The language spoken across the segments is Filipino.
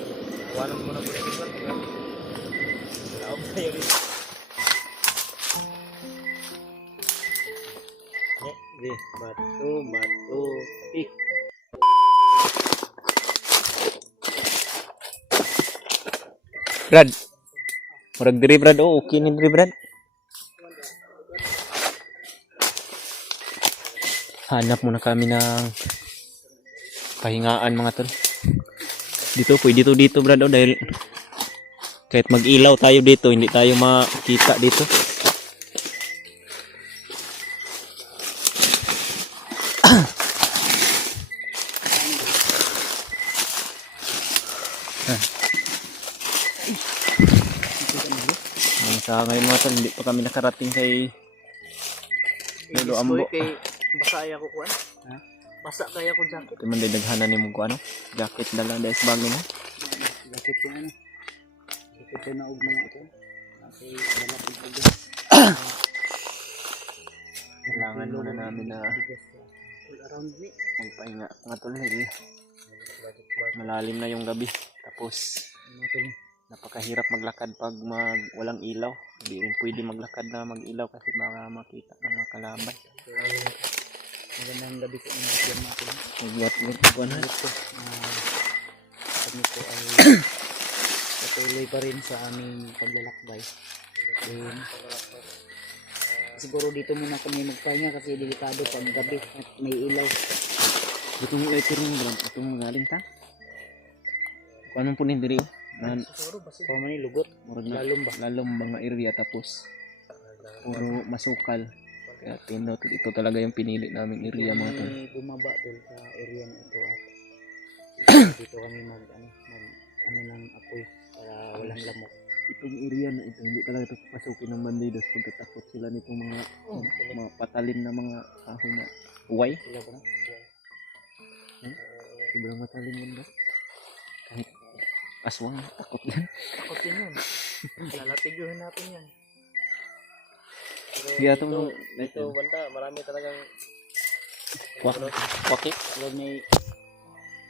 Brad. Iwanan mo na po rin, Brad. Laog tayo rin. Di, batu, tik. Brad. Murag diri Brad, oh, okay ni diri Brad. Hanap muna kami ng pahingaan mga tol. Dito, pwede dito Brad, oh, dahil kahit mag-ilaw tayo dito, hindi tayo makita dito. Sa ngayon mga tol, hindi pa kami nakarating kay Lolo Ambo. Kay basa ay ako kuan. Ha? Basa kaya ko jacket. Ito man din naghanan ni mo ko ano? Jacket dala dahil sa bag mo. Jacket ko ano. Jacket ko na ug mga ito. Kasi dala ko ito. Kailangan muna namin na all around me. magpahinga mga tol. Malalim na yung gabi. Tapos napakahirap maglakad pag walang ilaw. Hindi rin pwede maglakad na mag-ilaw kasi baka makita ng mga kalaban. Magandang gabi po ng mga natin. Nag-what po na. Kami po ay patuloy pa rin sa aming paglalakbay. Siguro dito muna kami magpahinga kasi delikado pag gabi at may ilaw. Itong letter ng Brad, itong galing ta. Kung anong punin diri Siguro basta pa man lugot. Lalong mga area tapos puro masukal. Kaya pinot ito talaga yung pinili naming area mga tol. Bumaba tol sa area na ito at dito kami mag ng apoy para walang lamok. Itong area na ito hindi talaga ito pasukin ng bandidos pagkatakot sila nitong mga patalim na mga kahoy na uway. Sila ba na? Sobrang matalim yun ba? Kahit aswang takot yan. Takot yun. Lalatigyohin natin yan. Kaya Dito banda, marami talagang wakik. Lord may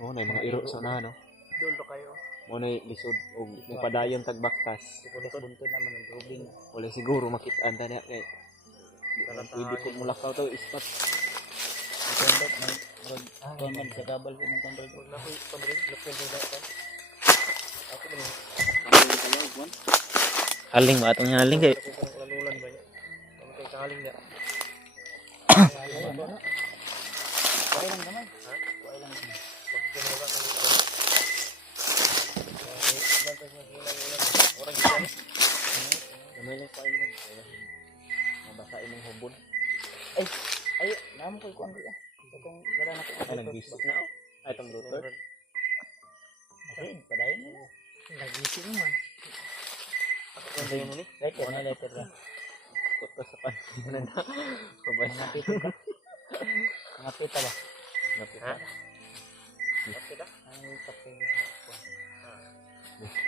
Na mga iro sa unahan, no? dulo kayo. Mo na lisod o padayon tagbaktas. Bunto naman ang tubig. Wala siguro makitaan tani kay pwede ko mulakaw to ispat. Control man man sa kabal ko ng control ko na ko control data. Ako ba ni? Haling ba atong haling kay Lanulan ba niya? Ano kay kahaling da? Kaya lang naman. Ha? Kaya lang. Orang gyan. gamay lang pa ilong. Mabasain ng hubon. Ay, naman ko kuan ko. Itong dala na ko. Ay nag-visit na oh. Ay tong router. Ay, padayon mo. Nag-visit mo man. Ako padayon mo ni. Letter na. Foto sa pan. Pabasa. Mga pita ba? Napita. Pita? Ay, kapit.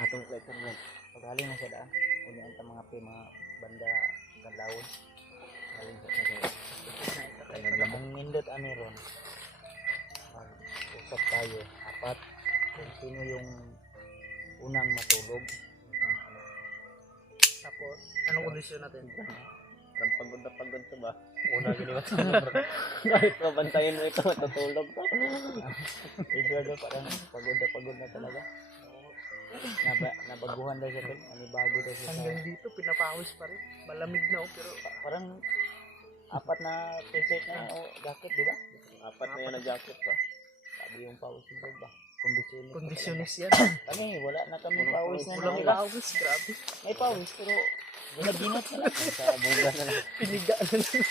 Atong letter na. Pagaling na sa daan. Ulian ta mga mga banda Kanlawon. Galing sa kaya. Kaya naglamang nindot ani ron. Usap tayo apat kung sino yung unang matulog. Tapos, anong kondisyon natin? Parang pagod to ba? Una gini matulog. Kahit mabantayin mo ito matutulog to. Ito parang pagod na talaga. Nabaguhan daw siya doon. Bago daw siya. Hanggang dito, pinapawis pa rin. Malamig na pero parang apat na t-shirt na jacket, di ba? Apat na yan na jacket pa. Sabi yung pawis nito ba? Kondisyonis yan. Kami, wala na kami pawis na. Walang pawis, grabe. May pawis, pero ginat na lang. Sa buga na lang. Piniga na lang.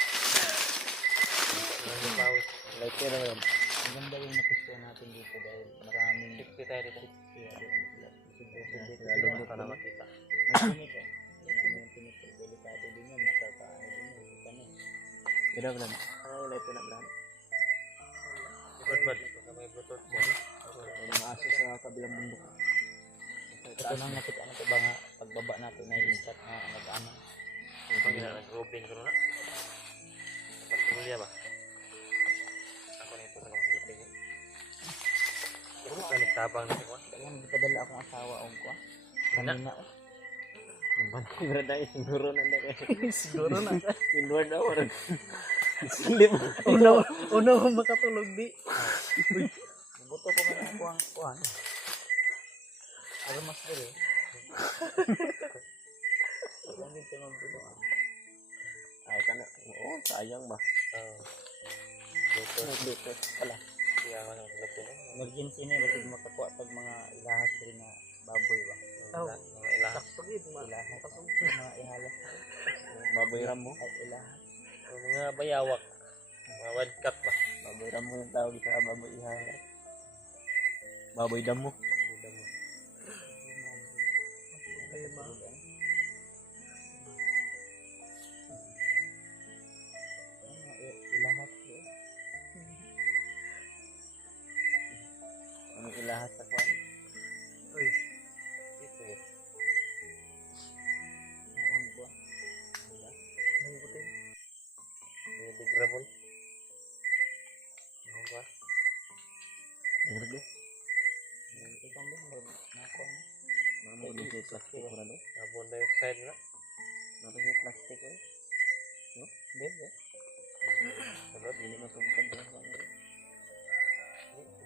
Walang pawis. Like pero yun. Ang ganda yung napisto natin dito dahil maraming tikti tayo dito. Lalo ka na makita. May tinik eh. Yung tinik, delikado din yun. Nakakaano din yun. Kami. Kaya lang. Ay, like na lang. Bad. May bluetooth mo. May mga aso sa kabilang bundok. Ito nang nakita na ito ba nga pagbaba natin na i-start na nag-ano. Pag nag-roving ko na. Pagpulya ba? Ako na ito sa mga silipin. Ito Tabang na ko. Kaya nagpadala akong asawa o ko. Kanina o. Siguro na siguro na Siguro na. Inward na or. Slim. Una ko makatulog di. Buto ko man ako ang kuhan. Aramas dali. Ano din sa mga bulo. Ay kana. Oo, sayang ba. Dito pala. Kaya ako nang lagyan. Emergency na bakit makakuha tag mga ilahas rin na baboy ba. Mga ilahas. Sakto gid ilahas. Mga ihalas. Baboy ramo. Ay ilahas. Mga bayawak. Mga wild cat ba. Baboy ramo yung tawag sa baboy ihalas. Baboy damo. Ay ma. Ilahas. Ano ilahas sa kwan? Uy. Ito eh. Ang ko. Ang putin. Biodegradable. Ano ba? Ano ba? Isang din nako na. Mamo din sa plastic ko na do. Carbon dioxide na. Mamo din plastic ko. No? Bebe. Ano dili mo tungkad na ba?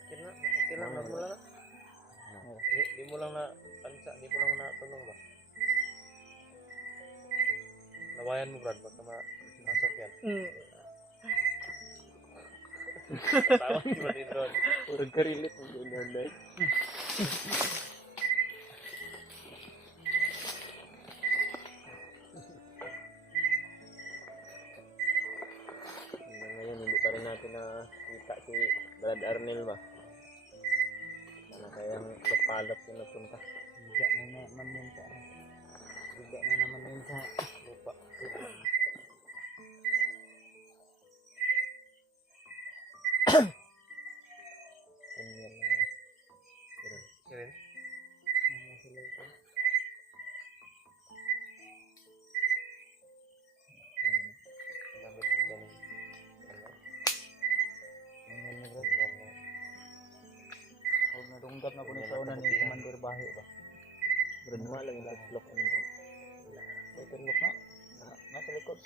Okay na mo lang. Di mo lang na tansa, di mo lang na tulong ba? Lawayan mo Brad, baka masok yan. Tawa si Brad Indron. Urag ka rilit mo doon dahil. Ngayon hindi pa rin natin nakita si Brad Arnel ba? Ano kayang kapalap yung napunta? Higa na naman yun sa higa na naman yun sa Lupa. Keren. mga sila ito. Gamit kita ng Ang yan na bro. Huwag nadunggap na po ni sa una ni Commander Bahe ba? Brad mo lang yung lock nito. Better look na. Nasa likod.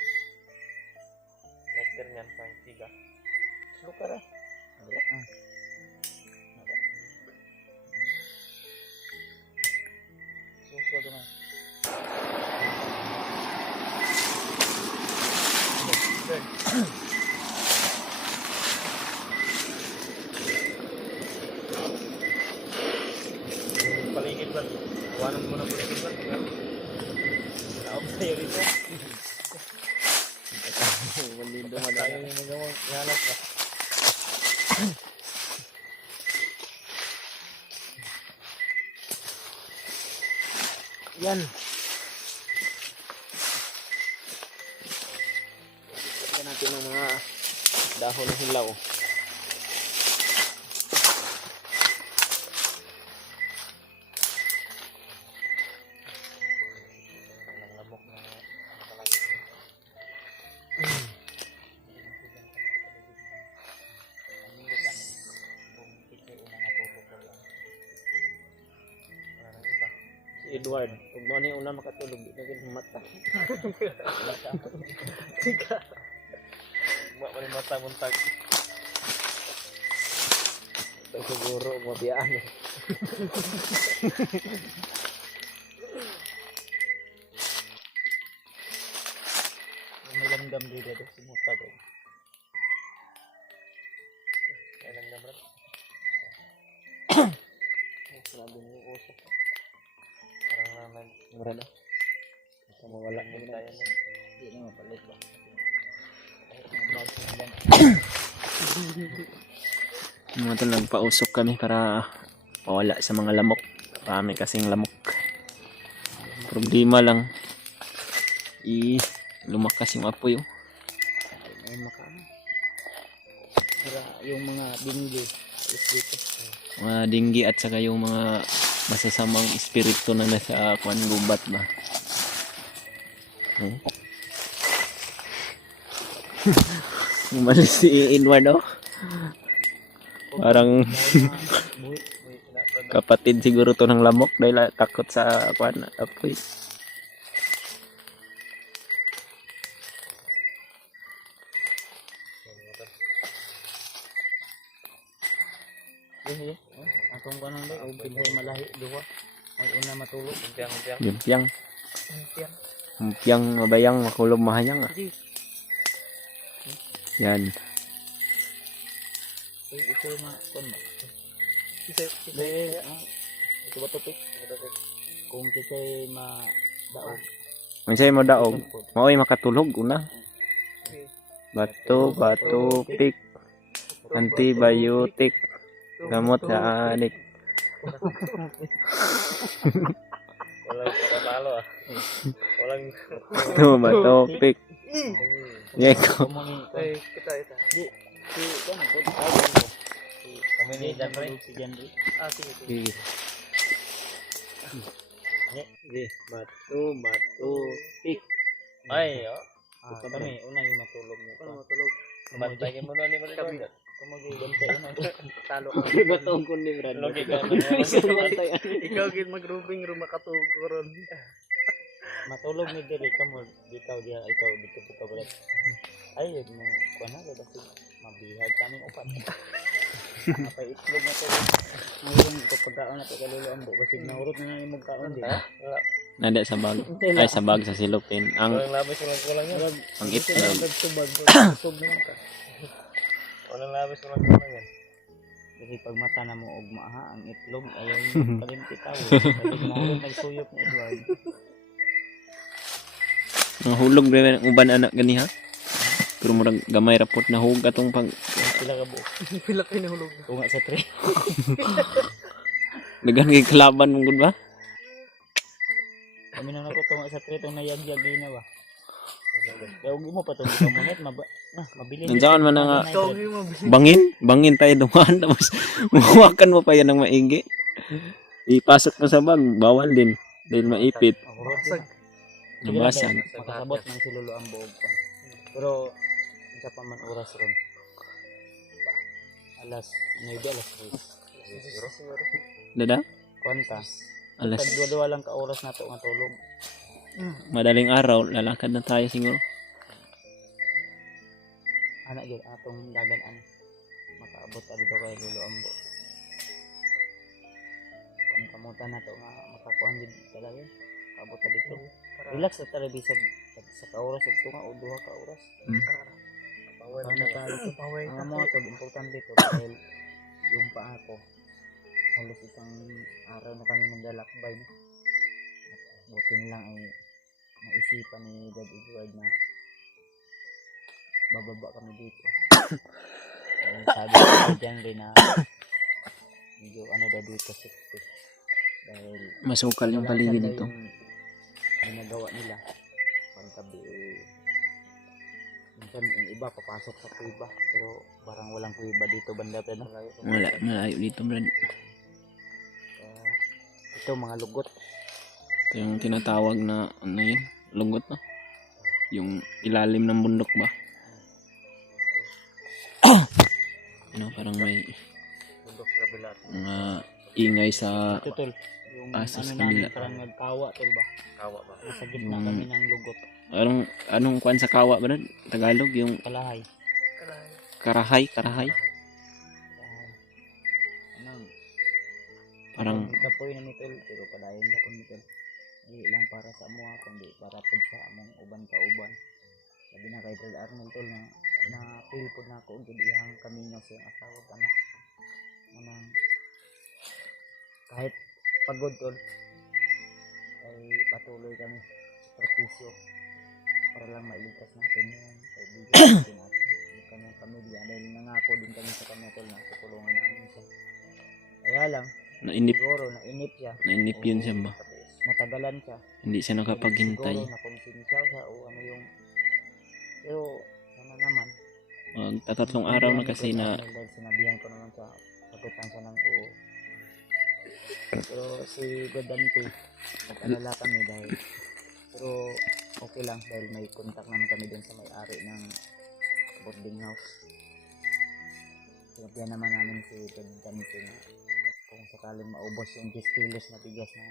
Letter niyan pang tiga. Look ka rin. Susunod naman. Paligid ba? Iwanan mo na paligid ba? Naog sa'yo rito. Malindo mo na. Tayo yung magawang ihalas ba? Yan. Ito natin ang mga dahon ng hilaw. Ang lamok na nakalagay. Si Edward, kung mo na yung una makatulog, di na ganun mata. Tika. Huwag mo na mata muntag. Ito siguro, mabiyaan eh. May langgam dito doon si Muta bro. Kaya lang naman. Sinabi mo yung usok. Parang naman. Mura na. Basta mawala na tayo na. Hindi na mapalit ba? Kahit mga bags na lang. Mga ito nagpausok kami para mawala sa mga lamok. Marami kasing lamok. Problema lang. Lumakas yung apoy. Oh. Ay makaano. Para yung mga dinggi. Alis dito. Mga dinggi at saka yung mga masasamang espiritu na nasa kwan gubat ba. Umalis si Inward oh. Parang Buhit. Kapatid siguro to ng lamok dahil takot sa kwan apoy. Sige. Atong kanang day og bilhay malahi duha. May una matulog. Gimpiang. Gimpiang mabayang makulob mahayang. Sige. Yan. Ito na kon ba? Ito ba topik? Kung kisay daog. Unsay mo daog? Maoy makatulog una. Bato, pik. Antibiotic. Gamot sa anik. Walang Bato, pik. Ngeko. kita. Di kan ko kami ni Janry. Si Janry. Sige. Sige. Sige. Batu, pik. Ay, kami una yung matulog mo. Ano matulog? Bantay mo na ni Maria. Kumagi bantay na. Talo. Batong kun ni Brad. Logi ka. Ikaw gid magrubing ro makatulog ron. Matulog ni diri ka mo bitaw diha ikaw dito ka Brad. Ay, mo kuan na kasi mabihag kami upat. Apa itlog na to. Ngayon ko pagkaon na to kalilo ambo kasi naurot na nang imong kaon di. Nada sa bag. Ay sa bag sa silupin. Ang labas kulang yan. ang itlog. Subag na ka. Walang labas kulang yan. Kasi pag mata na mo ugma ha ang itlog ayaw yung kalimti tao. Kasi naurot nagsuyop ni Edward. Nahulog rin ang uban anak gani ha. Pero murag gamay rapot na hug atong pag Pila ka buo. Pila kayo nahulog. Tunga sa 3. dagan kay kalaban mong gud ba? Kami nang ako tunga sa 3 itong nayagyag na ba? Kaya huwag mo pa itong kamunit, mabili. Nandiyan man nga bangin tayo dumaan tapos mahawakan mo pa yan ng maigi. Ipasok mo sa bag, bawal din. Dahil maipit. Nabasag. Makasabot ng silulu ang buog pa. Pero, isa pa man oras ron. Alas 9, alas 10. Dada? Kwanta. Alas. Tagdua lang ka oras na ito nga tulog. Madaling araw, lalakad na tayo siguro. Anak yun, atong dagan ano. Makaabot dito kay Lolo Ambo. Kung kamutan na ito nga makakuhan din talaga. Makaabot na dito. Relax na talaga sa ka-oras ito nga o 2 ka oras. Power na tayo ito. Ang mga ito, importante ito dahil yung paa ko. Halos isang araw na kami naglalakbay. Butin lang ay naisipan ni Dad Edward na bababa kami dito. Sabi ko dyan rin na medyo ano daw dito sikto. Dahil Masukal yung paligid nito. Ginagawa nila. Pangkabi minsan yung iba papasok sa kuiba pero parang walang kuiba dito banda pa na. Wala, malayo dito Brad. Ito mga lugot. Ito yung tinatawag na ano yun, lugot no? Yung ilalim ng bundok ba? Ano, parang may Bundok kabila. mga ingay sa Ito tol. Yung sa ano kabila. namin parang nagkawa tol ba? Kawa ba? Nasa gitna kami ng lugot. Anong kwan sa kawa ba Brad? Tagalog yung Kalahay. karahay. Anong? Parang Kapoy na nitol pero padayon na ko nitol. Hindi lang para sa amo kundi para pud sa among uban ka uban. Sabi na kay Brad Arnold tol na feel po na ako gud ihang kami nga sa asawa pa na. Manang kahit pagod tol ay patuloy kami sa perpisyo para lang mailigtas natin yung kaibigan natin yung kanyang pamilya dahil nangako din kami sa kanya tol na tutulungan namin siya. Kaya lang siguro nainip siya. nainip yun siya ba? Natagalan siya. Hindi siya nakapaghintay. Siguro nakonsensya siya o ano yung pero sana naman Magtatatlong araw na kasi na dahil sinabihan ko naman sa sagutan siya ng oo. Pero si Godante nag-alala kami dahil pero okay lang dahil may contact naman kami dun sa may-ari ng boarding house. Sinabihan naman namin si Godante na kung sakaling maubos yung 10 kilos na bigas na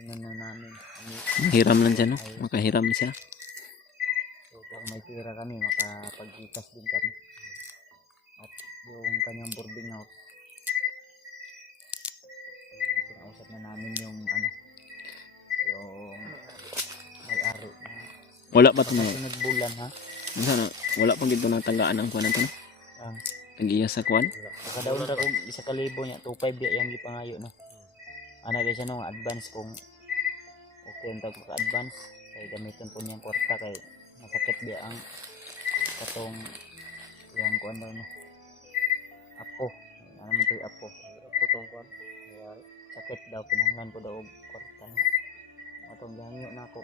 inano namin. Hiram lang siya, no? Makahiram siya. So, pag may tira kami, makapag-ikas din kami. At yung kanyang boarding house, kinausap na namin yung yung may-ari na Wala pa ito na. sunod bulan, ha? Sana, wala pang gito natanggaan ang kuwan na ito, no? Nag-iya sa kuwan. Kada unta kung 1,000 niya, 2,500 diya yung gipangayo, no? Ana kay siya nung advance kung okay ang tawag advance kay gamiton po niyang kwarta kay masakit diya ang katong yang kuan daw no. Apo, ano man toy apo tong kuan. Sakit daw pinanglan po daw og kwarta niya. Atong gihangyo na ako.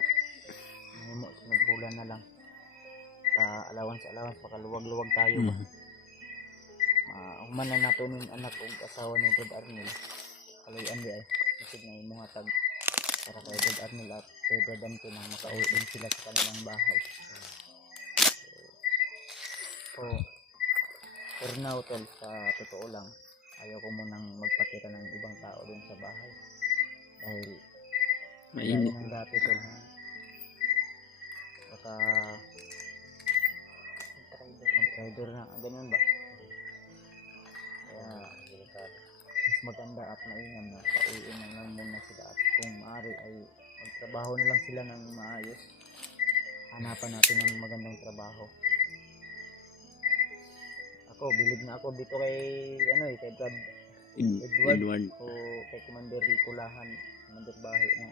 Mahimo sunod bulan na lang. Allowance pakaluwag-luwag tayo ba. Human lang nato ning anak ug asawa ni Brad Arnel. Kalayan di ay isig na imong hatag para kay Brad Arnel at kay Brad Dante na makauwi din sila sa kanilang bahay. So, for now tol, sa totoo lang ayaw ko munang magpatira ng ibang tao dun sa bahay dahil Mainit. ng dati tol na baka trader na ganyan ba. Kaya mas maganda at mainam na pauwiin na lang muna sila at kung maaari ay magtrabaho na lang sila ng maayos. Hanapan natin ng magandang trabaho. Ako, bilib na ako dito kay kay Brad Edward. o kay Commander Ricolahan, Commander Bahay na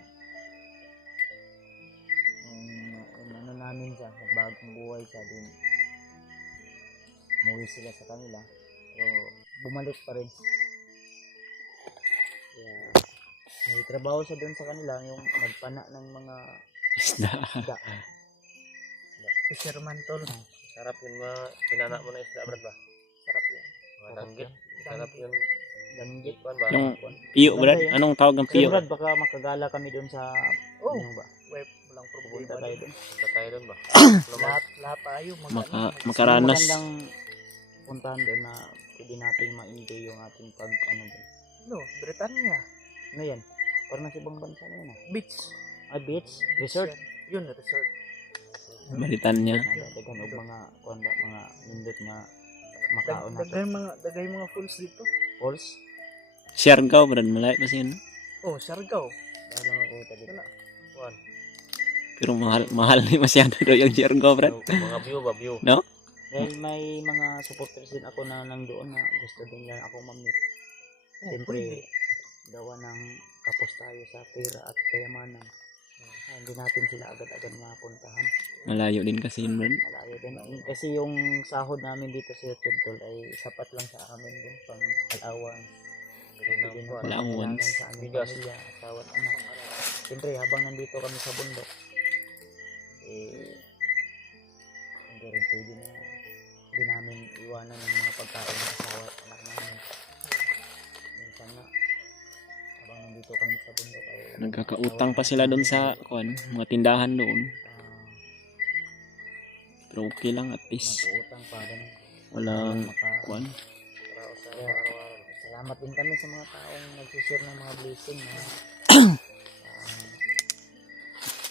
namin siya, bagong buhay siya din. Umuwi sila sa kanila. So, bumalik pa rin. Yeah. May trabaho siya doon sa kanila, yung magpana ng mga Isda. isda. Fisherman tol. Sarap yun mga pinana mo na isda, Brad ba? Sarap yan. Mga danggit. Sarap yun. Danggit. Kuan ba? Yung piyo, Brad? Anong tawag ng Sir piyo? Brad, baka makagala kami doon sa ba? Web, walang Pupunta tayo doon. Punta tayo doon ba? Lahat tayo. Makaranas. Magandang puntahan doon na pwede natin ma-enjoy yung ating doon. No, Britanya. Ano yan? Parang nasa ibang bansa na yun ah. Beach. Beach? Resort? Yun, resort. Balitan niya. Nadagdagan og mga mga nindot nga makaon na Dagay mga falls dito. falls. Siargao, Brad. Malay kasi yun. Oh, Siargao. Wala nga ko tabi. Kuan. Pero mahal ni masyado daw yung Siargao, Brad. Mga view ba? View. No? Dahil may mga supporters din ako na nandoon na gusto din nila ako ma-meet. Siyempre, gawa ng kapos tayo sa pera at kayamanan. Hindi natin sila agad-agad mapuntahan. Malayo din kasi yun, Brad. Malayo din. Kasi yung sahod namin dito sa YouTube ay sapat lang sa amin din pang allowance. Allowance. Sa aming pamilya, asawa at anak. Siyempre, habang nandito kami sa bundok, hindi rin pwede na hindi namin iwanan ng mga pagkain ng asawa at anak namin. Minsan nga, habang nandito kami sa bundok ay Nagkakautang pa sila doon sa kuwan, mga tindahan doon. Pero okay lang at least. nag-uutang pa ganun. Walang Maka- kuwan. Kaya, salamat din kami sa mga taong nag-share ng mga blessing na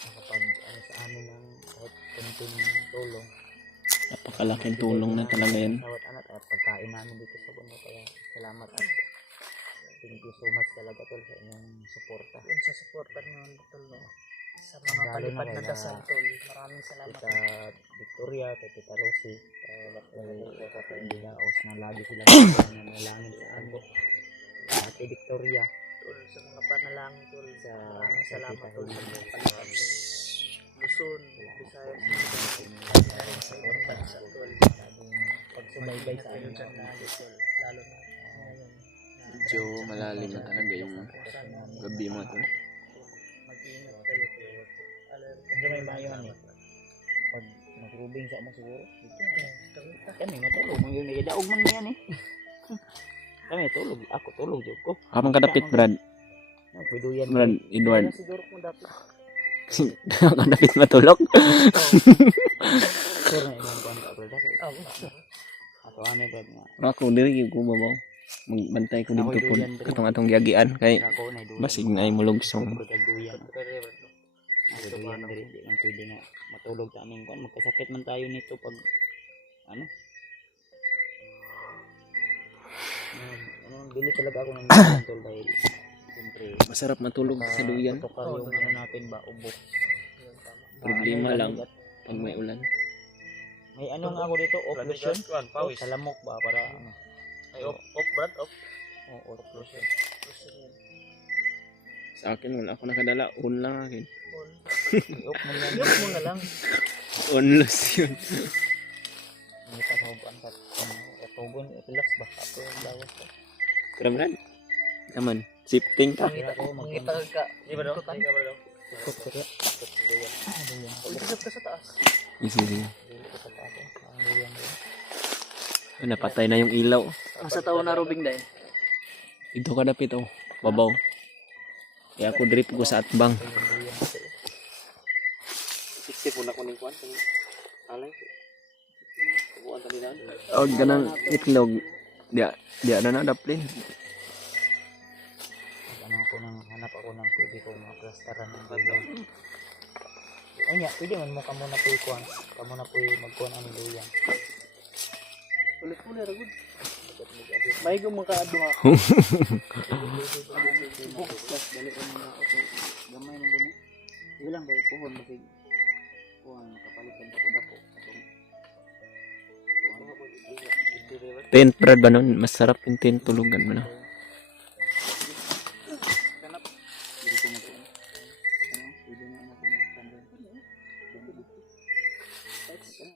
nakapag sa amin ng kahit kunting tulong. Napakalaking tulong na talaga yan. Bawat anak at pagkain namin dito sa bundok. Kaya salamat at thank you so much talaga tol sa inyong suporta. Yun sa supportan nyo, tol, no? Sa mga Lalo palipad na na kay dasal, tol. Maraming salamat. Tita Victoria, kay Tita Rosie, kay Dilaos na lagi sila nanalangin sa ano. Ate Victoria, Tol, sa mga panalangin, tol. sa Maraming salamat, Tita tol. Hilda. Sa palipad sa Luzon, Visayas, na rin sa ibang bansa, tol. Pagsubaybay sa Ayun amin. dyan na, tol. Lalo na ngayon. Medyo malalim na talaga yung gabi mo ito. Mag-ingat kayo, tol. Alert. Kasi may mayon eh. Pag nagrubing sa mo siguro, Kawita. kami matulog. Mga yun, daog man yan eh. Kami tulog. Ako tulog, joke ko. Kapag kadapit, Brad. Pwede yan. Brad, Edward. Kaya siguro kung dapat. Kadapit matulog. Sure na ilang kuwan ka, brother. Oh, Ako ano, brad nga. Ako, diri ko mabaw. Magbantay ko Ako dito po. duyan, Dre. Katong atong giagian kay Ako na duyan. basig na ay mulugsong. Duyan. Pwede ba? Ako duyan, Dre. Di man pwede nga matulog sa aming kwan. Magkasakit man tayo nito pag ano. Bili talaga ako ng duyan tol dahil siyempre Masarap matulog sa duyan. tukar yung ano natin ba, ubo. Problema lang pag may ulan. May ano nga ako dito, occlusion. Kuan, pawis. Sa lamok ba para ano. Ay, off, Brad, off. Oo, occlusion. Sa akin wala ako nakadala. On lang akin. I-off mo lang. Yok mo na lang. Onless yun. Hindi pa kauban sa ano, tugon, relax ba? Ako yung lawas ko. Karamran. Naman. Sifting ka. Kaya ako Mangita ka. Di ba daw? Di ba daw? Ikot ko kaya. Ikot ko duyan. Duyan. Ulisap ka sa taas. Sige. Dili ko sa taas. Ang duyan doon. Napatay na yung ilaw. Asa taon na Robing dahil? Dito ka dapit oh. Babaw. Kaya ako drip ko sa atbang. Yung duyan kasi. 60 po na kuning kuan. Alay. Buwan kami na. O ganang itlog. Diya na nadaplin. Ano ako nang hanap ako ng pwede ko mga plastaran ng duyan. Ay nga, pwede man mo ka muna po ikuan. Ka muna po magkuhan ang duyan. Ulit-ulit ragod. May gumakaado ha. Gamay ng guni. Sige lang kay puhon masig. Puhon kapalitan ko dako. Tent brad ba nun? Masarap yung tent tulugan mo na.